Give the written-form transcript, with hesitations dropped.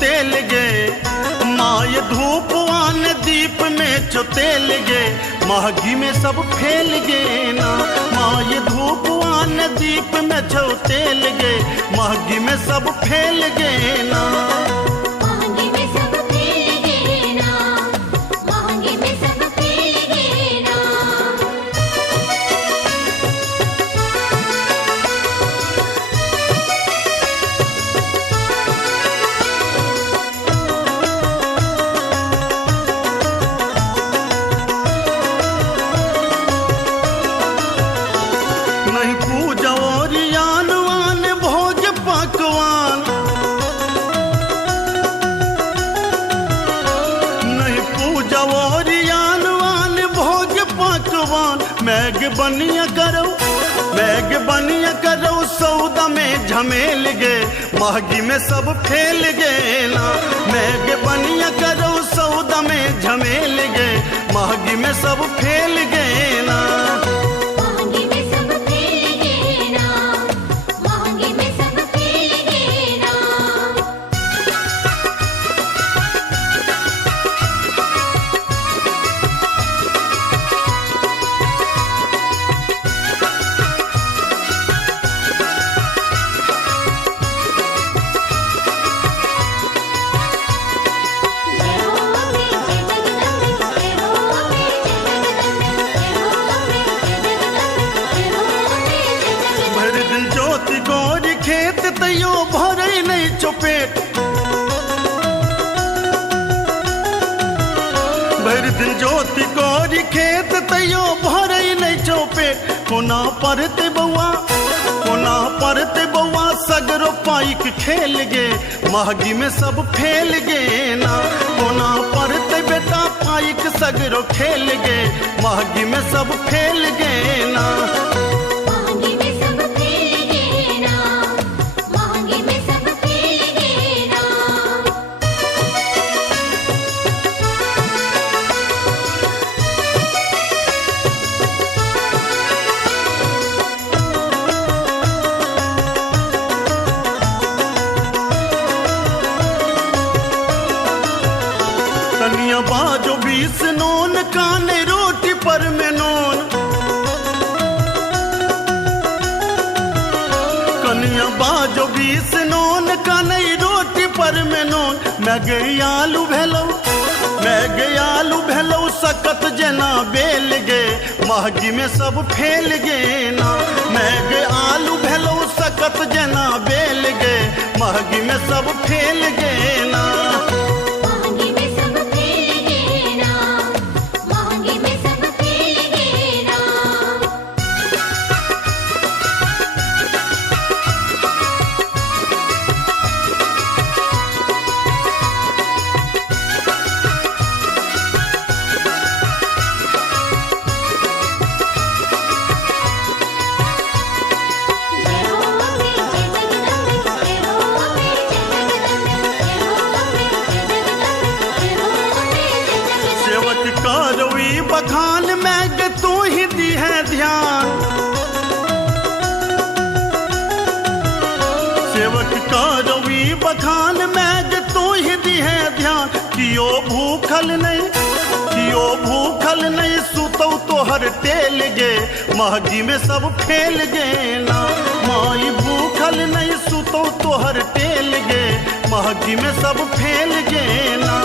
तेल गे माय धूपवान दीप में जो तेल गे महगी में सब फेल गे ना माय धूपवान दीप में जो तेल गे महगी में सब फेल गे ना महंगी में सब फेल गे ना महंगी में सब फेल गे ना नहीं पूजा और यानवान भोज पकवान नहीं पूजा और यानवान भोज पकवान मैग बनिया करो सौदा में झमेल गे महगी में सब फेल गे ना मैग बनिया करो सौदा में झमेल गे महगी में सब फेल गे ना महंगी में सब फेल गे ना महंगी में सब फेल गे ना भर दिन ज्योति गोरी खेत तैयो भरे नहीं चोपेट भर दिन ज्योति गोरी खेत तैयो भरे नहीं चोपेट कोना परते बउआ सगरो पाइक खेल गे महगी में सब फेल गे ना कोना परते बेटा पाइक सगरो खेल गे महगी में सब फेल गे ना महंगी में सब फेल गे ना महंगी में सब फेल गे ना तनिया बाजो 20 नोन काने रोटी पर में नोन कनिया बाजो 20 नोन काने रोटी पर में नोन मैं गई आलू भेलो सकत जना बेल गे महगी में सब फेल गे ना मैं गई आलू भेलो सकत जना बेल गे महगी में सब फेल गे ना महंगी में सब फेल गे ना महंगी में सब फेल गे ना सेवक का रवि बखान में गे तू ही दी है ध्यान सेवक का रवि बखान में गे तू ही दी है ध्यान कियो भूखल नहीं सुतो तोहर तेल गे महगी में सब फेल गे ना माई भूखल नहीं सुतो तोहर तेल गे महगी में सब फेल गे ना